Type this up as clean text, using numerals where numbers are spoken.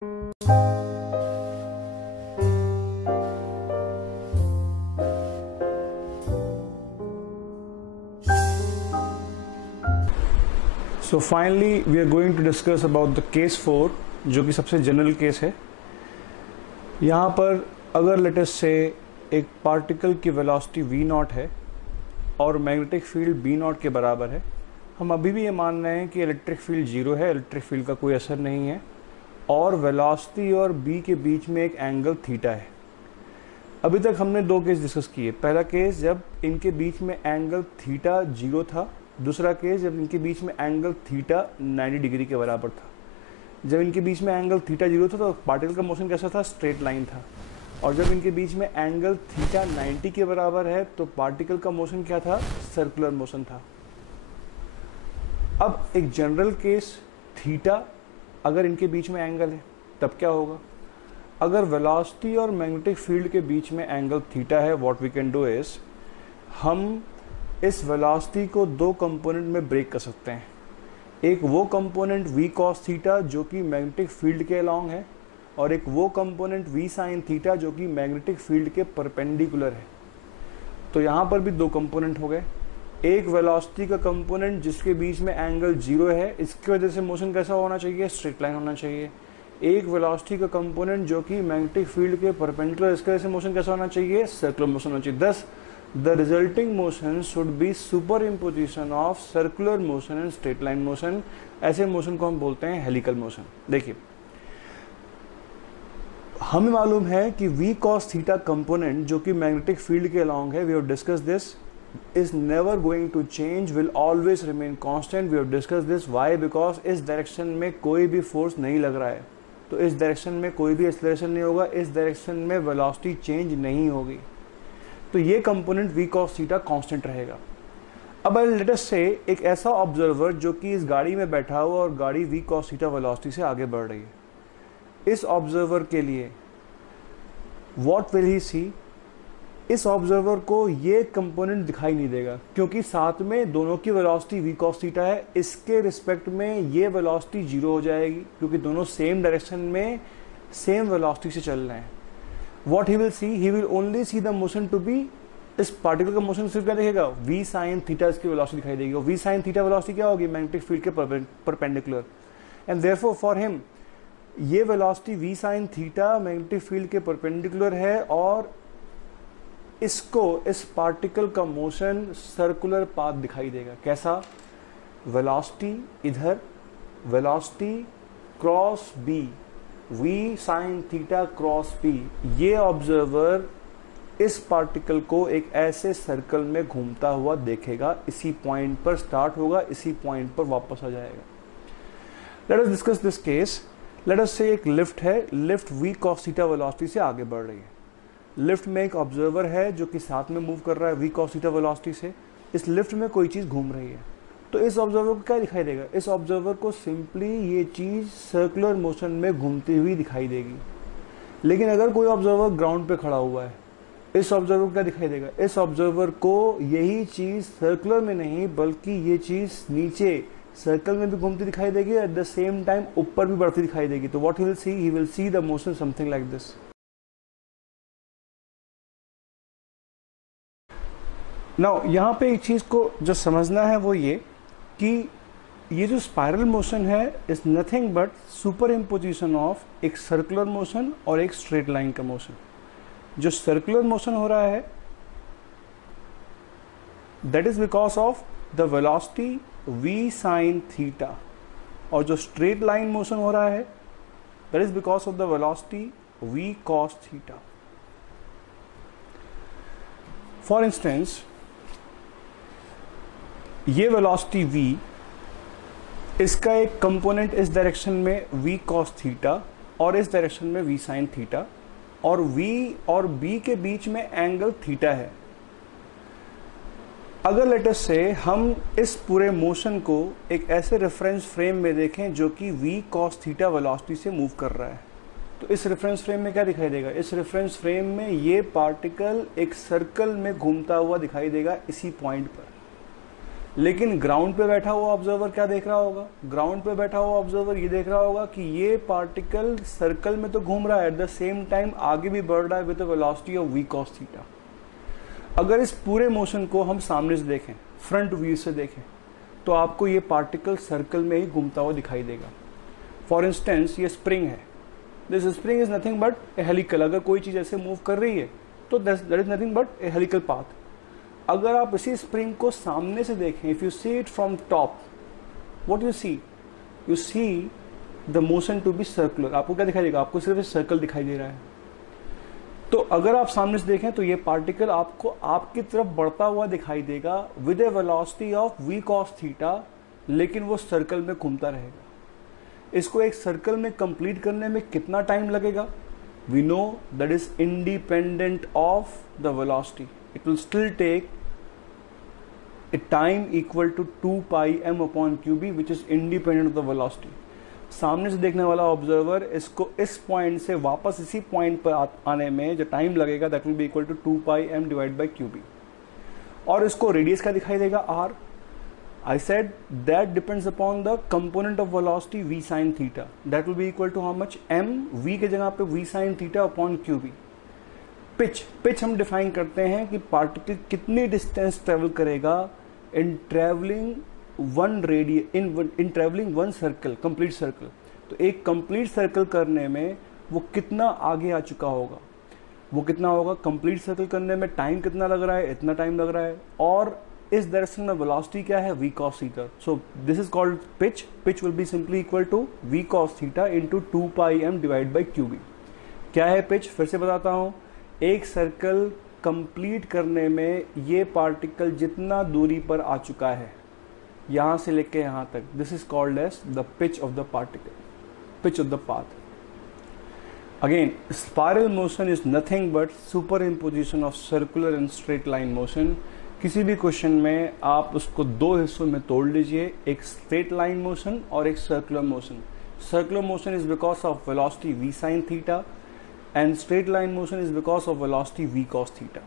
So finally we are going to discuss about the case 4, जो कि सबसे general case है। यहाँ पर अगर लेटेस्ट से एक पार्टिकल की वेलोसिटी v नॉट है और मैग्नेटिक फील्ड b नॉट के बराबर है, हम अभी भी ये मान रहे हैं कि इलेक्ट्रिक फील्ड जीरो है, इलेक्ट्रिक फील्ड का कोई असर नहीं है और वेलोसिटी और b के बीच में एक एंगल थीटा है। अभी तक हमने दो केस डिस्कस किए। पहला केस जब इनके बीच में एंगल थीटा जीरो था, दूसरा केस जब इनके बीच में एंगल थीटा 90 डिग्री के बराबर था। जब इनके बीच में एंगल थीटा जीरो था तो पार्टिकल का मोशन कैसा था, स्ट्रेट लाइन था। और जब इनके बीच में एंगल थीटा 90 के बराबर है तो पार्टिकल का मोशन क्या था, सर्कुलर मोशन था। अब एक जनरल केस थीटा, अगर इनके बीच में एंगल है तब क्या होगा। अगर वेलोसिटी और मैग्नेटिक फील्ड के बीच में एंगल थीटा है, what we can do is, हम इस वेलोसिटी को दो कंपोनेंट में ब्रेक कर सकते हैं। एक वो कंपोनेंट v cos थीटा जो कि मैग्नेटिक फील्ड के अलोंग है, और एक वो कंपोनेंट v sin थीटा जो कि मैग्नेटिक फील्ड के परपेंडिकुलर है। तो यहाँ पर भी दो कंपोनेंट हो गए। एक वेलोसिटी का कंपोनेंट जिसके बीच में एंगल जीरो है, इसकी वजह से मोशन कैसा होना चाहिए, स्ट्रेट लाइन होना चाहिए। एक वेलोसिटी का कंपोनेंट जो कि मैग्नेटिक फील्ड के परपेंडिकुलर, इसकी वजह से मोशन कैसा होना चाहिए, सर्कुलर मोशन होना चाहिए। दस the resulting motion should be superimposition of circular motion and straight line motion। ऐसे मोशन को हम बोलते हैं हेलिकल मोशन। देखिए, हमें मालूम है कि v cos थीटा कंपोनेंट जो कि मैग्नेटिक फील्ड के अलोंग है, we have discuss this, is never going to change, will always remain constant। we have discussed this, why, because इस डायरेक्शन में कोई भी फोर्स नहीं लग रहा है, तो इस डायरेक्शन में कोई भी एक्सेलरेशन नहीं होगा, इस डायरेक्शन में वेलोसिटी चेंज नहीं होगी। तो ये component v cos theta constant रहेगा। अब लेट अस से एक ऐसा ऑब्जर्वर जो कि इस गाड़ी में बैठा हुआ और गाड़ी v cos थीटा वेलोसिटी से आगे बढ़ रही है, इस ऑब्जर्वर के लिए व्हाट विल ही सी, इस ऑब्जर्वर को ये कंपोनेंट दिखाई नहीं देगा क्योंकि साथ में दोनों की वेलोसिटी v cos थीटा है। इसके रिस्पेक्ट में ये वेलोसिटी जीरो हो जाएगी क्योंकि दोनों सेम डायरेक्शन में सेम वेलोसिटी से चल रहे हैं। What he will see, he will only see the motion to be, इस पार्टिकल का मोशन सिर्फ क्या देखेगा, v sin थीटा इसकी वेलोसिटी दिखाई देगी। और v sin थीटा वेलोसिटी क्या होगी, मैग्नेटिक फील्ड के perpendicular. And therefore for him ये velocity v sin theta magnetic field के परपेंडिकुलर है और इसको, इस पार्टिकल का मोशन सर्कुलर पाथ दिखाई देगा। कैसा, वेलोसिटी इधर, velocity cross b, v sin theta cross p। ये ऑब्जर्वर इस पार्टिकल को एक ऐसे सर्कल में घूमता हुआ देखेगा, इसी पॉइंट पर स्टार्ट होगा, इसी पॉइंट पर वापस आ जाएगा। Let us discuss this case. Let us से एक लिफ्ट है, lift v cos theta velocity से आगे बढ़ रही है। लिफ्ट में एक ऑब्जर्वर है जो कि साथ में मूव कर रहा है v cos थीटा वेलोसिटी से। इस लिफ्ट में कोई चीज घूम रही है, तो इस ऑब्जर्वर को क्या दिखाई देगा, इस ऑब्जर्वर को सिंपली ये चीज सर्कुलर मोशन में घूमती हुई दिखाई देगी। लेकिन अगर कोई ऑब्जर्वर ग्राउंड पे खड़ा हुआ है, इस ऑब्जर्वर को क्या दिखाई देगा, इस ऑब्जर्वर को यही चीज सर्कुलर में नहीं बल्कि ये चीज नीचे सर्कल में भी घूमती दिखाई देगी, एट द सेम टाइम ऊपर भी बढ़ती दिखाई देगी। तो what he will see the motion something like this. Now यहाँ पे एक चीज को जो समझना है वो ये कि ये जो स्पाइरल मोशन है is nothing but superimposition of एक सर्कुलर मोशन और एक स्ट्रेट लाइन का मोशन। जो सर्कुलर मोशन हो रहा है that is because of the velocity v sin theta, और जो स्ट्रेट लाइन मोशन हो रहा है that is because of the velocity v cos theta. For instance, ये वेलोसिटी v, इसका एक कंपोनेंट इस डायरेक्शन में v cos थीटा और इस डायरेक्शन में v sin थीटा, और v और b के बीच में एंगल थीटा है। अगर लेट अस से हम इस पूरे मोशन को एक ऐसे रेफरेंस फ्रेम में देखें जो कि v cos थीटा वेलोसिटी से मूव कर रहा है, तो इस रेफरेंस फ्रेम में क्या दिखाई देगा, इस रेफरेंस फ्रेम में ये पार्टिकल एक सर्कल में घूमता हुआ दिखाई देगा इसी पॉइंट पर। लेकिन ग्राउंड पे बैठा हुआ ऑब्जर्वर क्या देख रहा होगा? ग्राउंड पे बैठा हुआ ऑब्जर्वर ये देख रहा होगा कि ये पार्टिकल सर्कल में तो घूम रहा है, एट द सेम टाइम आगे भी बढ़ रहा है with velocity of v cos theta. अगर इस पूरे मोशन को हम सामने से देखें, फ्रंट व्यू से देखें, तो आपको ये पार्टिकल सर्कल में ही घूमता हुआ दिखाई देगा। फॉर इंस्टेंस ये स्प्रिंग है, this spring is nothing but a helical. अगर कोई चीज ऐसे मूव कर रही है तो that is nothing but a helical path. अगर आप इसी स्प्रिंग को सामने से देखें, if you see it from top, what you see? You see the motion to be circular. आपको क्या दिखाई देगा? आपको सिर्फ एक सर्कल दिखाई दे रहा है। तो अगर आप सामने से देखें तो ये पार्टिकल आपको आपकी तरफ बढ़ता हुआ दिखाई देगा with A velocity of v cos theta, लेकिन वो सर्कल में घूमता रहेगा। इसको एक सर्कल में कंप्लीट करने में कितना टाइम लगेगा? We know that is independent of the velocity. It will still take a time equal to 2 pi m upon qb which is independent of the velocity। सामने से देखने वाला ऑब्जर्वर इसको इस पॉइंट से वापस इसी पॉइंट पर आने में जो टाइम लगेगा that will be equal to 2 pi m divide by qb। और इसको रेडियस का दिखाई देगा r। I said that depends upon the component of velocity v sin theta, that will be equal to how much? m, v के जगह पे v sin theta upon qb। Pitch हम define करते हैं कि पार्टिकल कितनी डिस्टेंस ट्रेवल करेगा in travelling one circle, complete circle. तो एक कंप्लीट सर्कल करने में वो कितना आगे आ चुका होगा, वो कितना होगा? कंप्लीट सर्कल करने में टाइम कितना लग रहा है? इतना टाइम लग रहा है। और इस डायरेक्शन में वेलोसिटी क्या है? v cos theta. So this is called pitch. Pitch will be simply equal to v cos theta into 2 pi m divide by qb। क्या है पिच? फिर से बताता हूं, एक सर्कल कंप्लीट करने में ये पार्टिकल जितना दूरी पर आ चुका है यहां से लेके यहां तक, this is called as the pitch of the particle, pitch of the path. Again spiral motion is nothing but superimposition of circular and straight line motion. किसी भी क्वेश्चन में आप उसको दो हिस्सों में तोड़ लीजिए, एक स्ट्रेट लाइन मोशन और एक circular motion. Circular motion is because of velocity v sin theta and straight line motion is because of velocity v cos theta.